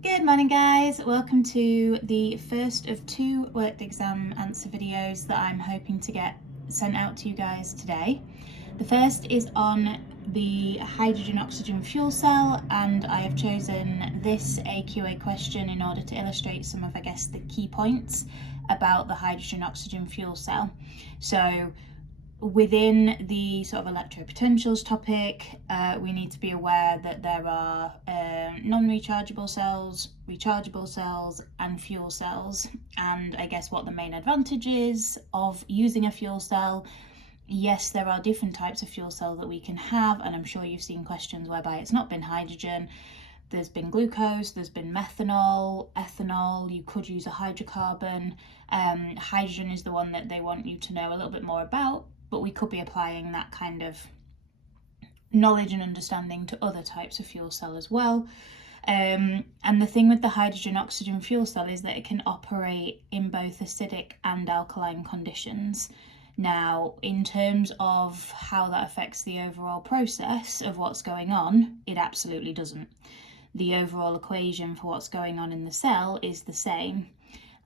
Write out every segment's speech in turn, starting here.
Good morning, guys. Welcome to the first of two worked exam answer videos that I'm hoping to get sent out to you guys today. The first is on the hydrogen oxygen fuel cell, and I have chosen this AQA question in order to illustrate some of, the key points about the hydrogen oxygen fuel cell. So within the sort of electropotentials topic, we need to be aware that there are non-rechargeable cells, rechargeable cells, and fuel cells. And I guess what the main advantage is of using a fuel cell. Yes, there are different types of fuel cell that we can have, and I'm sure you've seen questions whereby it's not been hydrogen. There's been glucose, there's been methanol, ethanol, you could use a hydrocarbon. Hydrogen is the one that they want you to know a little bit more about, but we could be applying that kind of knowledge and understanding to other types of fuel cell as well. And the thing with the hydrogen oxygen fuel cell is that it can operate in both acidic and alkaline conditions. Now, in terms of how that affects the overall process of what's going on, it absolutely doesn't. The overall equation for what's going on in the cell is the same.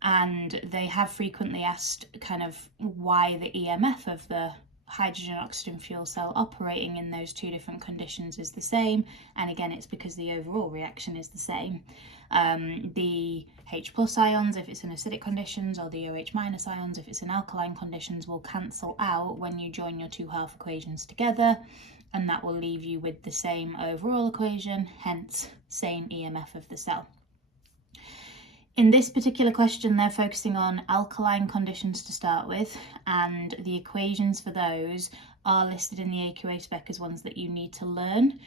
And they have frequently asked kind of why the EMF of the hydrogen oxygen fuel cell operating in those two different conditions is the same. And again, it's because the overall reaction is the same. The H plus ions, if it's in acidic conditions, or the OH minus ions, if it's in alkaline conditions, will cancel out when you join your two half equations together. And that will leave you with the same overall equation, hence same EMF of the cell. In this particular question, they're focusing on alkaline conditions to start with, and the equations for those are listed in the AQA spec as ones that you need to learn.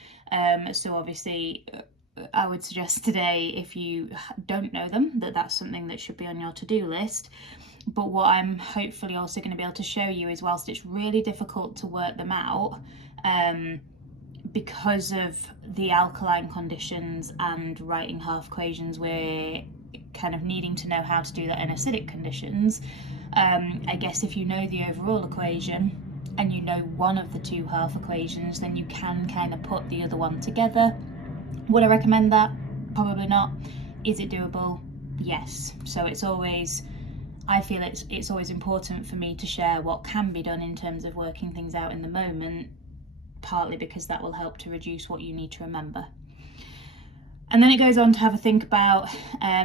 So obviously, I would suggest today, if you don't know them, that's something that should be on your to-do list. But what I'm hopefully also going to be able to show you is, whilst it's really difficult to work them out, because of the alkaline conditions and writing half equations, we're kind of needing to know how to do that in acidic conditions. I guess if you know the overall equation and you know one of the two half equations, then you can kind of put the other one together. Would I recommend that? Probably not. Is it doable? Yes. So it's always, I feel it's always important for me to share what can be done in terms of working things out in the moment, partly because that will help to reduce what you need to remember. And then it goes on to have a think about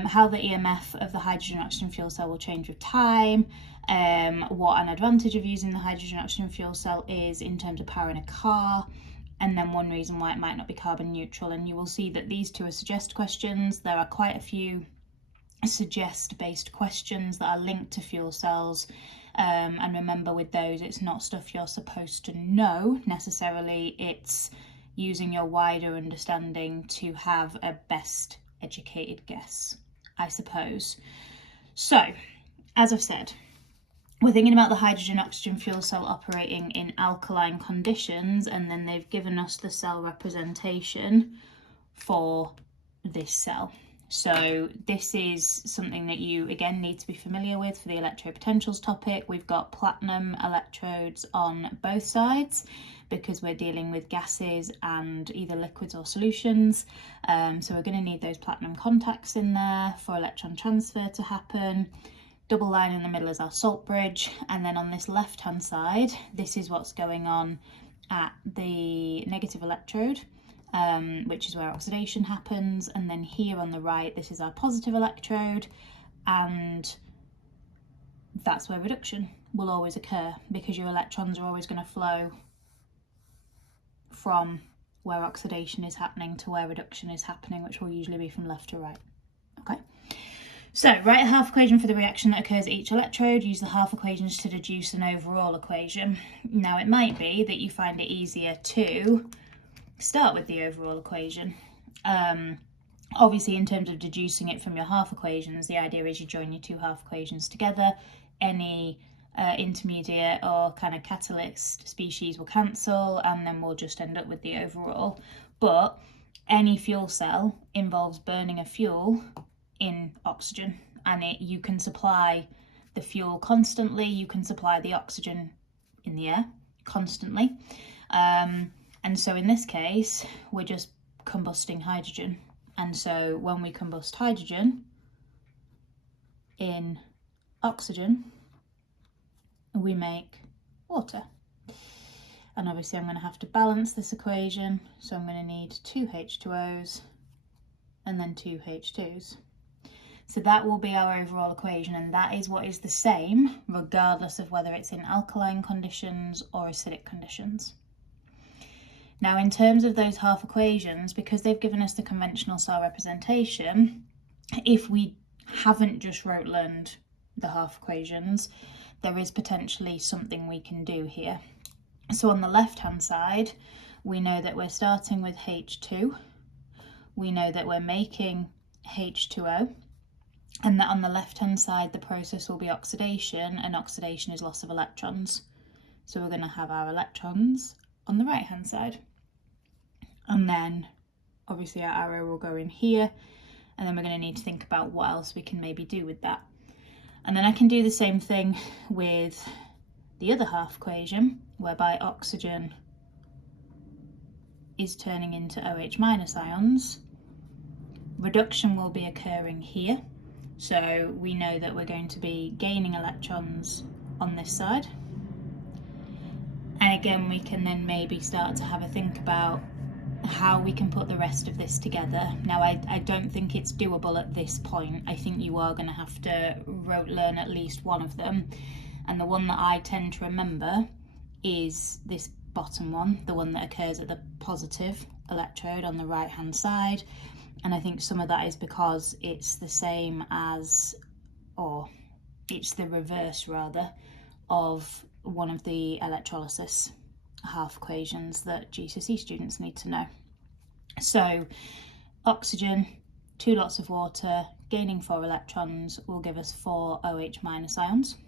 how the EMF of the hydrogen oxygen fuel cell will change with time, what an advantage of using the hydrogen oxygen fuel cell is in terms of powering a car, and then one reason why it might not be carbon neutral. And you will see that these two are suggest questions. There are quite a few suggest-based questions that are linked to fuel cells. And remember, with those, it's not stuff you're supposed to know necessarily. It's using your wider understanding to have a best educated guess, I suppose. So, as I've said, we're thinking about the hydrogen oxygen fuel cell operating in alkaline conditions, and then they've given us the cell representation for this cell. So this is something that you again need to be familiar with for the electropotentials topic. We've got platinum electrodes on both sides because we're dealing with gases and either liquids or solutions. So we're going to need those platinum contacts in there for electron transfer to happen. Double line in the middle is our salt bridge, and then on this left hand side, this is what's going on at the negative electrode, which is where oxidation happens. And then here on the right, this is our positive electrode, and that's where reduction will always occur, because your electrons are always going to flow from where oxidation is happening to where reduction is happening, which will usually be from left to right. Okay. So write a half equation for the reaction that occurs at each electrode. Use the half equations to deduce an overall equation. Now, it might be that you find it easier to start with the overall equation. Obviously, in terms of deducing it from your half equations, the idea is you join your two half equations together. Any intermediate or kind of catalyst species will cancel, and then we'll just end up with the overall. But any fuel cell involves burning a fuel in oxygen, and you can supply the fuel constantly, you can supply the oxygen in the air constantly, and so in this case we're just combusting hydrogen And so when we combust hydrogen in oxygen, we make water. And obviously I'm going to have to balance this equation, so I'm going to need 2 H2Os and then 2 H2s. So that will be our overall equation, and that is what is the same regardless of whether it's in alkaline conditions or acidic conditions. Now, in terms of those half equations, because they've given us the conventional cell representation, if we haven't just rote learned the half equations, there is potentially something we can do here. So on the left-hand side, we know that we're starting with H2. We know that we're making H2O, and that on the left-hand side, the process will be oxidation, and oxidation is loss of electrons. So we're going to have our electrons on the right-hand side. And then obviously our arrow will go in here, and then we're going to need to think about what else we can maybe do with that. And then I can do the same thing with the other half equation, whereby oxygen is turning into OH minus ions. Reduction will be occurring here. So we know that we're going to be gaining electrons on this side. And again, we can then maybe start to have a think about how we can put the rest of this together. Now, I don't think it's doable at this point. I think you are going to have to rote learn at least one of them. And the one that I tend to remember is this bottom one, the one that occurs at the positive electrode on the right-hand side. And I think some of that is because it's the same as, or it's the reverse rather, of one of the electrolysis half equations that GCSE students need to know. So oxygen, 2 lots of water, gaining 4 electrons will give us 4 OH minus ions.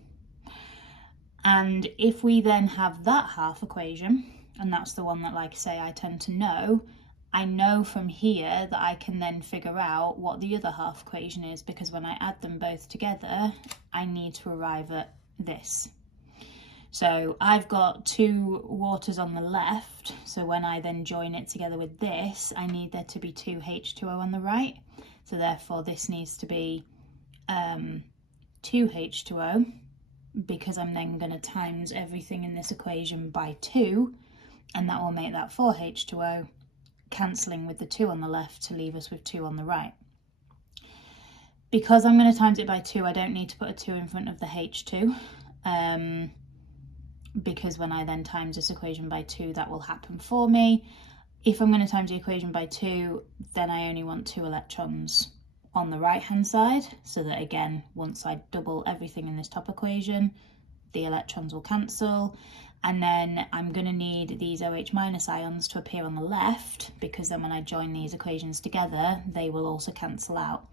And if we then have that half equation, and that's the one that, like I say, I tend to know, I know from here that I can then figure out what the other half equation is, because when I add them both together, I need to arrive at this. So I've got 2 waters on the left, so when I then join it together with this, I need there to be 2 H2O on the right. So therefore this needs to be 2 H2O, because I'm then going to times everything in this equation by 2, and that will make that 4 H2O, cancelling with the 2 on the left to leave us with 2 on the right. Because I'm going to times it by 2, I don't need to put a 2 in front of the H2, because when I then times this equation by 2, that will happen for me. If I'm going to times the equation by 2, then I only want 2 electrons on the right hand side, so that again, once I double everything in this top equation, the electrons will cancel. And then I'm going to need these OH minus ions to appear on the left, because then when I join these equations together, they will also cancel out.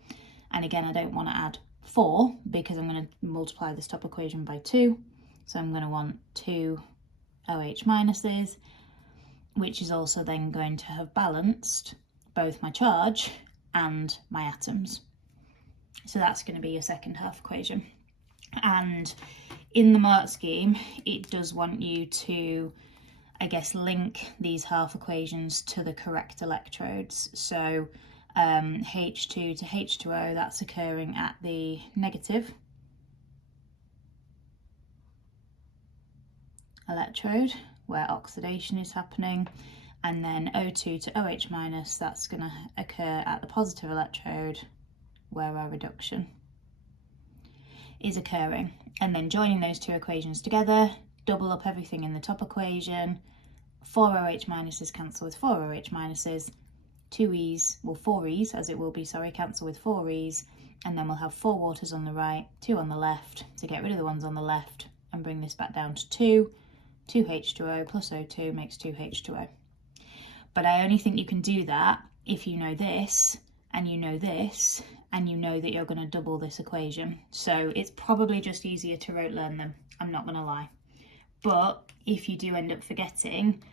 And again, I don't want to add 4, because I'm going to multiply this top equation by 2. So I'm going to want 2 OH minuses, which is also then going to have balanced both my charge and my atoms. So that's going to be your second half equation. And in the mark scheme, it does want you to, I guess, link these half equations to the correct electrodes. So H2 to H2O, that's occurring at the negative electrode where oxidation is happening, and then O2 to OH minus, that's going to occur at the positive electrode where our reduction is occurring. And then joining those 2 equations together, double up everything in the top equation, 4 OH minuses cancel with 4 OH minuses, 2 E's, well 4 E's as it will be, sorry, cancel with 4 E's, and then we'll have 4 waters on the right, 2 on the left, to get rid of the ones on the left and bring this back down to 2. 2 H2O plus O2 makes 2 H2O. But I only think you can do that if you know this, and you know this, and you know that you're going to double this equation. So it's probably just easier to rote learn them, I'm not going to lie. But if you do end up forgetting,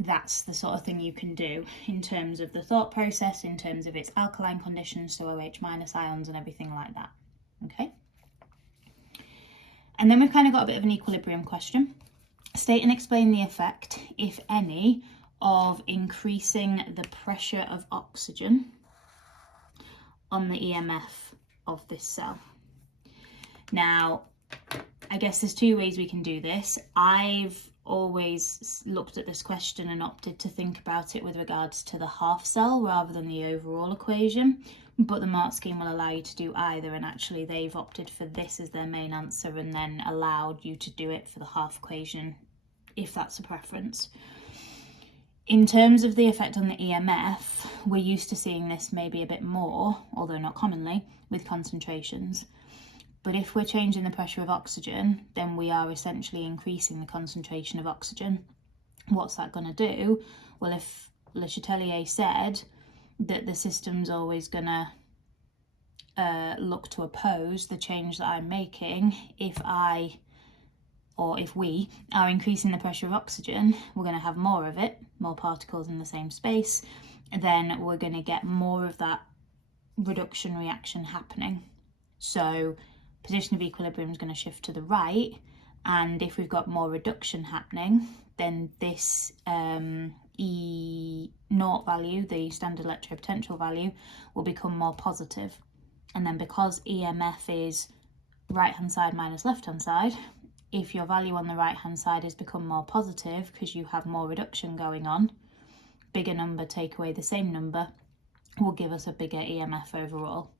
that's the sort of thing you can do in terms of the thought process, in terms of its alkaline conditions, so OH minus ions and everything like that. Okay. And then we've kind of got a bit of an equilibrium question. State and explain the effect, if any, of increasing the pressure of oxygen on the EMF of this cell. Now, I guess there's two ways we can do this. I've always looked at this question and opted to think about it with regards to the half cell rather than the overall equation, but the mark scheme will allow you to do either, and actually they've opted for this as their main answer and then allowed you to do it for the half equation if that's a preference. In terms of the effect on the EMF, we're used to seeing this maybe a bit more, although not commonly, with concentrations. But if we're changing the pressure of oxygen, then we are essentially increasing the concentration of oxygen. What's that going to do? Well, if Le Chatelier said that the system's always going to look to oppose the change that I'm making, if we are increasing the pressure of oxygen, we're going to have more of it, more particles in the same space, then we're going to get more of that reduction reaction happening. So position of equilibrium is going to shift to the right, and if we've got more reduction happening, then this E0 value, the standard electropotential value, will become more positive. And then because EMF is right hand side minus left hand side, if your value on the right hand side has become more positive because you have more reduction going on, bigger number take away the same number will give us a bigger EMF overall.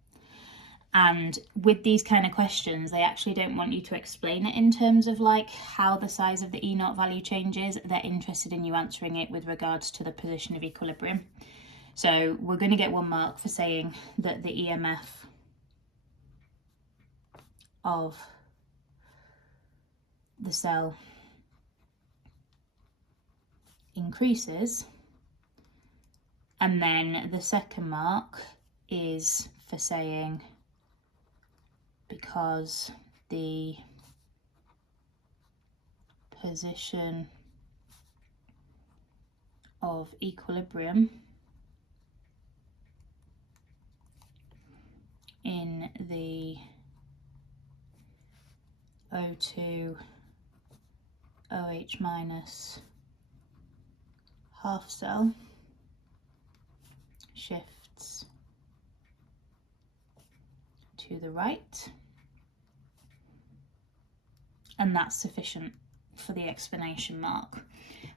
And with these kind of questions, they actually don't want you to explain it in terms of like how the size of the E0 value changes. They're interested in you answering it with regards to the position of equilibrium. So we're going to get 1 mark for saying that the EMF of the cell increases, and then the second mark is for saying because the position of equilibrium in the O2 OH minus half cell shifts to the right, and that's sufficient for the explanation mark.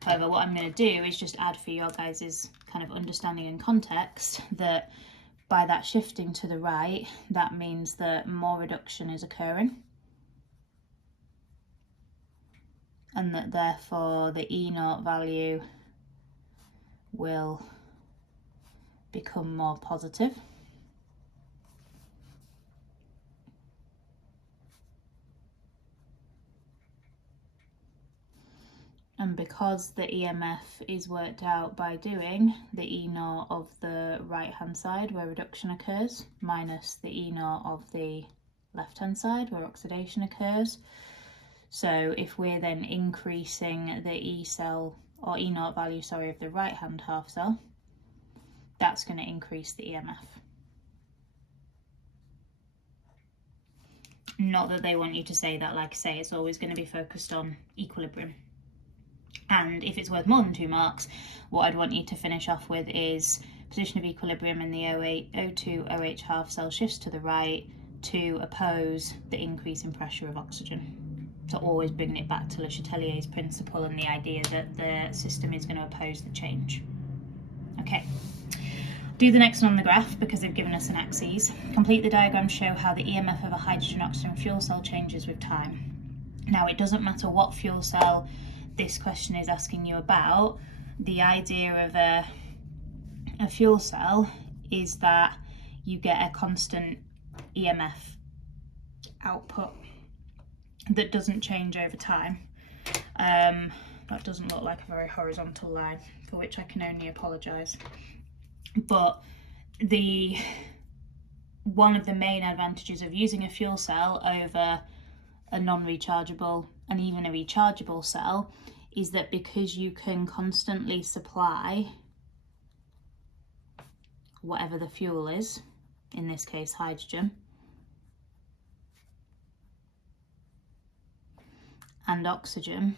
However, what I'm going to do is just add for your guys' kind of understanding and context that by that shifting to the right, that means that more reduction is occurring, and that therefore the E0 value will become more positive. And because the EMF is worked out by doing the E0 of the right hand side where reduction occurs minus the E0 of the left hand side where oxidation occurs, so if we're then increasing the E cell or E0 value, of the right hand half cell, that's going to increase the EMF. Not that they want you to say that, like I say, it's always going to be focused on equilibrium. And if it's worth more than 2 marks, what I'd want you to finish off with is position of equilibrium in the O2 OH half cell shifts to the right to oppose the increase in pressure of oxygen. So always bringing it back to Le Chatelier's principle and the idea that the system is going to oppose the change. Okay. Do the next one on the graph because they've given us an axis. Complete the diagram to show how the EMF of a hydrogen oxygen fuel cell changes with time. Now, it doesn't matter what fuel cell this question is asking you about. The idea of a fuel cell is that you get a constant EMF output that doesn't change over time. That doesn't look like a very horizontal line, for which I can only apologise. But one of the main advantages of using a fuel cell over a non-rechargeable and even a rechargeable cell is that because you can constantly supply whatever the fuel is, in this case hydrogen, and oxygen,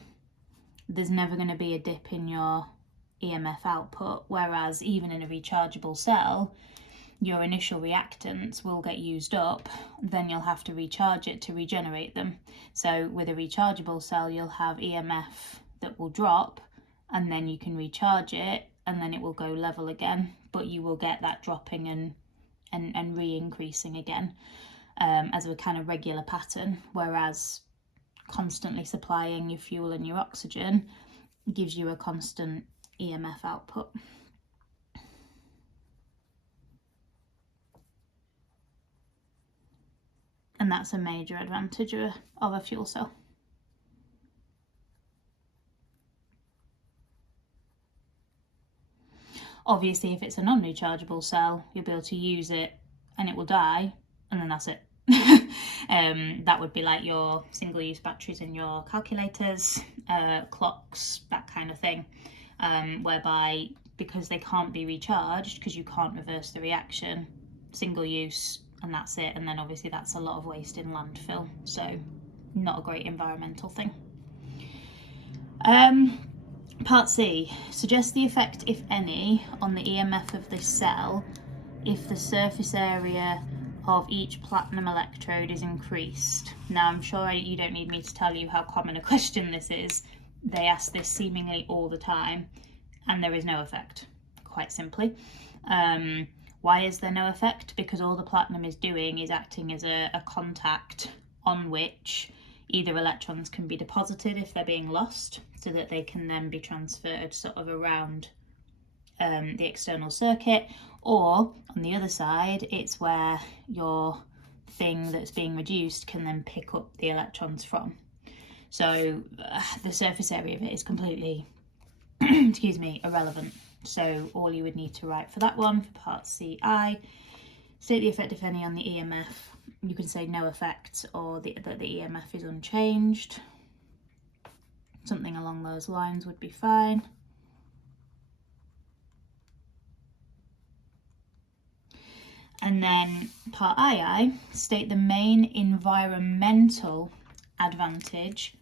there's never going to be a dip in your EMF output, whereas even in a rechargeable cell, your initial reactants will get used up, then you'll have to recharge it to regenerate them. So with a rechargeable cell, you'll have EMF that will drop, and then you can recharge it, and then it will go level again, but you will get that dropping and re-increasing again as a kind of regular pattern, whereas constantly supplying your fuel and your oxygen gives you a constant EMF output. And that's a major advantage of a fuel cell. Obviously, if it's a non-rechargeable cell, you'll be able to use it and it will die, and then that's it. That would be like your single-use batteries in your calculators, clocks, that kind of thing, whereby because they can't be recharged, because you can't reverse the reaction, single use, and that's it. And then obviously that's a lot of waste in landfill, so not a great environmental thing. Part C, suggest the effect, if any, on the EMF of this cell if the surface area of each platinum electrode is increased. Now, I'm sure you don't need me to tell you how common a question this is. They ask this seemingly all the time, and there is no effect, quite simply. Why is there no effect? Because all the platinum is doing is acting as a contact on which either electrons can be deposited if they're being lost, so that they can then be transferred sort of around the external circuit, or on the other side, it's where your thing that's being reduced can then pick up the electrons from. So the surface area of it is completely, excuse me, irrelevant. So all you would need to write for that one, for part CI, state the effect, if any, on the EMF. You can say no effect, or that the EMF is unchanged. Something along those lines would be fine. And then part II, state the main environmental advantage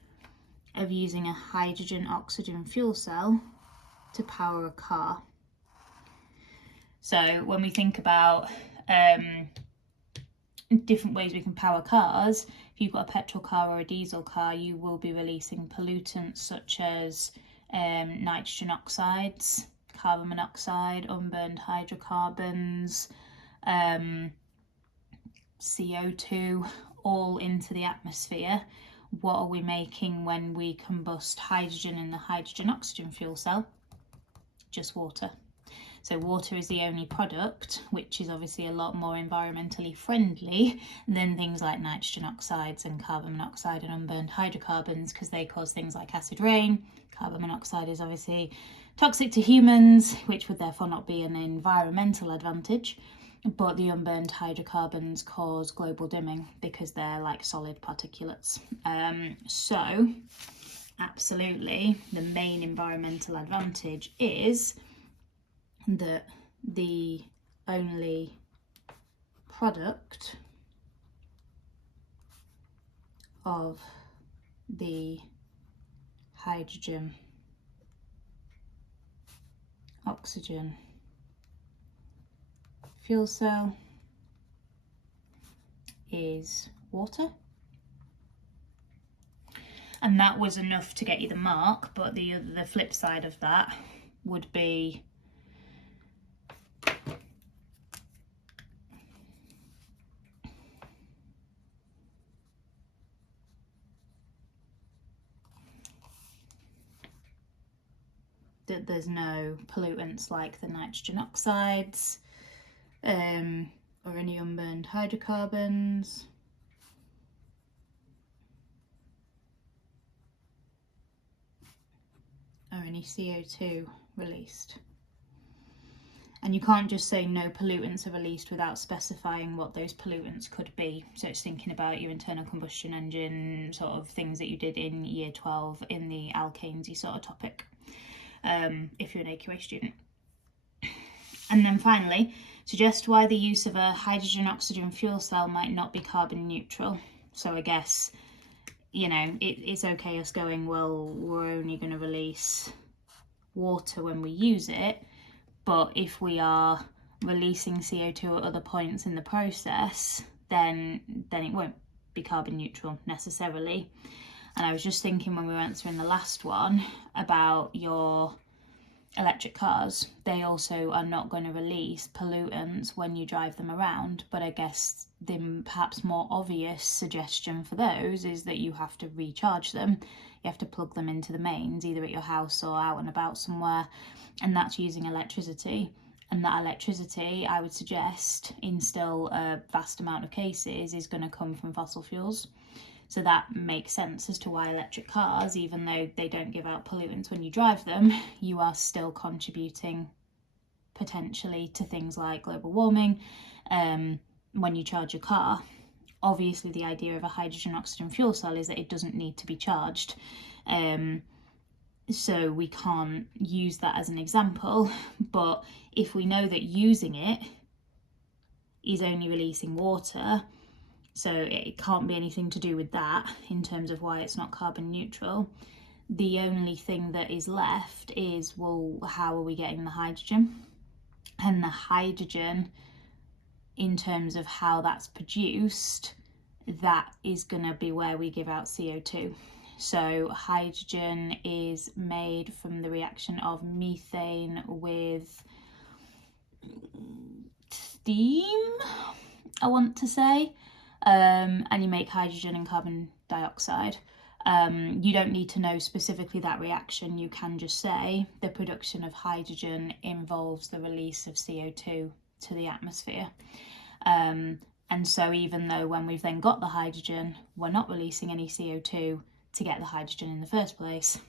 of using a hydrogen-oxygen fuel cell to power a car. So when we think about different ways we can power cars, if you've got a petrol car or a diesel car, you will be releasing pollutants such as nitrogen oxides, carbon monoxide, unburned hydrocarbons, CO2, all into the atmosphere. What are we making when we combust hydrogen in the hydrogen-oxygen fuel cell? Just water. So water is the only product which is obviously a lot more environmentally friendly than things like nitrogen oxides and carbon monoxide and unburned hydrocarbons, because they cause things like acid rain. Carbon monoxide is obviously toxic to humans, which would therefore not be an environmental advantage. But the unburned hydrocarbons cause global dimming because they're like solid particulates. So absolutely, the main environmental advantage is that the only product of the hydrogen oxygen fuel cell is water. And that was enough to get you the mark, but the flip side of that would be that there's no pollutants like the nitrogen oxides or any unburned hydrocarbons. Or any CO2 released. And you can't just say no pollutants are released without specifying what those pollutants could be. So it's thinking about your internal combustion engine, sort of things that you did in year 12 in the alkanesy sort of topic, if you're an AQA student. And then finally, suggest why the use of a hydrogen-oxygen fuel cell might not be carbon neutral. So I guess, you know, it's okay us going, well, we're only going to release water when we use it, but if we are releasing CO2 at other points in the process, then it won't be carbon neutral necessarily. And I was just thinking when we were answering the last one about your electric cars, they also are not going to release pollutants when you drive them around, but I guess the perhaps more obvious suggestion for those is that you have to recharge them. You have to plug them into the mains, either at your house or out and about somewhere, and that's using electricity. And that electricity, I would suggest, in still a vast amount of cases, is going to come from fossil fuels. So that makes sense as to why electric cars, even though they don't give out pollutants when you drive them, you are still contributing potentially to things like global warming when you charge your car. Obviously, the idea of a hydrogen oxygen fuel cell is that it doesn't need to be charged. So we can't use that as an example, but if we know that using it is only releasing water, so it can't be anything to do with that in terms of why it's not carbon neutral. The only thing that is left is, well, how are we getting the hydrogen? And the hydrogen, in terms of how that's produced, that is going to be where we give out CO2. So hydrogen is made from the reaction of methane with steam, I want to say. And you make hydrogen and carbon dioxide. You don't need to know specifically that reaction. You can just say the production of hydrogen involves the release of CO2 to the atmosphere. And so even though when we've then got the hydrogen, we're not releasing any CO2 to get the hydrogen in the first place,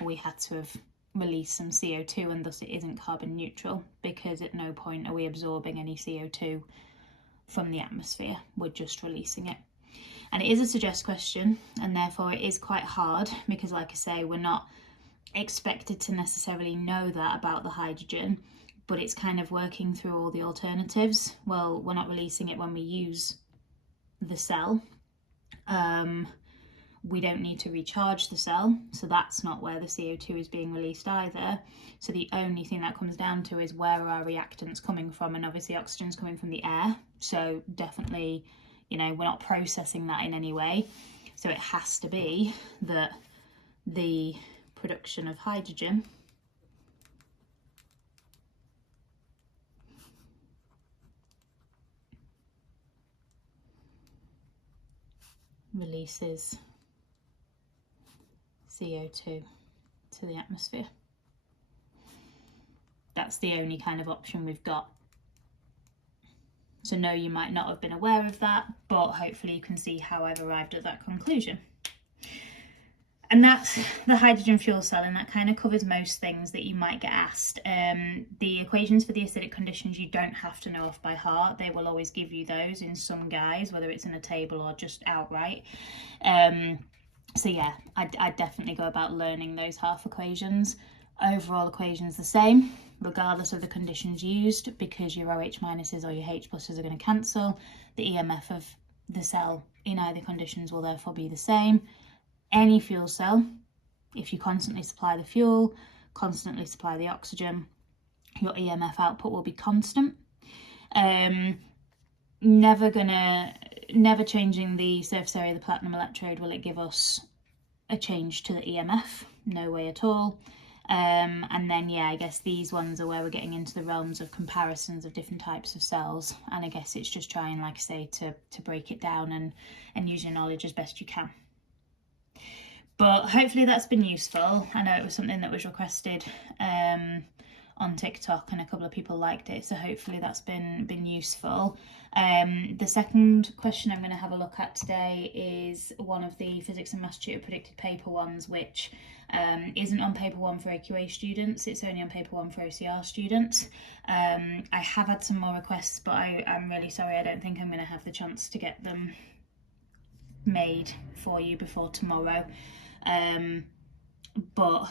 we had to have released some CO2, and thus it isn't carbon neutral, because at no point are we absorbing any CO2 from the atmosphere, we're just releasing it. And it is a suggest question, and therefore it is quite hard, because like I say, we're not expected to necessarily know that about the hydrogen, but it's kind of working through all the alternatives. Well, we're not releasing it when we use the cell. We don't need to recharge the cell, so that's not where the CO2 is being released either. So the only thing that comes down to is where are our reactants coming from, and obviously oxygen's coming from the air, so definitely, you know, we're not processing that in any way. So it has to be that the production of hydrogen releases CO2 to the atmosphere. That's the only kind of option we've got. So no, you might not have been aware of that, but hopefully you can see how I've arrived at that conclusion. And that's the hydrogen fuel cell, and that kind of covers most things that you might get asked. The equations for the acidic conditions you don't have to know off by heart. They will always give you those in some guise, whether it's in a table or just outright. So yeah, I'd definitely go about learning those half equations. Overall equation's the same, regardless of the conditions used, because your OH minuses or your H pluses are going to cancel. The EMF of the cell in either conditions will therefore be the same. Any fuel cell, if you constantly supply the fuel, constantly supply the oxygen, your EMF output will be constant. Never changing the surface area of the platinum electrode will it give us a change to the EMF? No way at all. And then yeah, I guess these ones are where we're getting into the realms of comparisons of different types of cells, and I guess it's just trying, like I say, to break it down and use your knowledge as best you can. But hopefully that's been useful. I know it was something that was requested on TikTok, and a couple of people liked it, so hopefully that's been useful. The second question I'm going to have a look at today is one of the physics and maths tutor predicted paper ones, which isn't on paper one for AQA students, it's only on paper one for OCR students. I have had some more requests, but I'm really sorry, I don't think I'm going to have the chance to get them made for you before tomorrow. But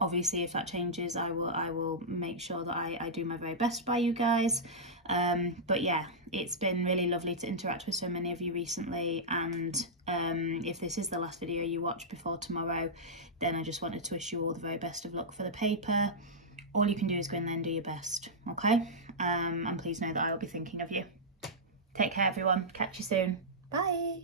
obviously if that changes, I will make sure that I do my very best by you guys. But yeah, it's been really lovely to interact with so many of you recently, and if this is the last video you watch before tomorrow, then I just wanted to wish you all the very best of luck for the paper. all you can do is go in there and do your best, okay? And please know that I will be thinking of you. Take care, everyone. Catch you soon. Bye.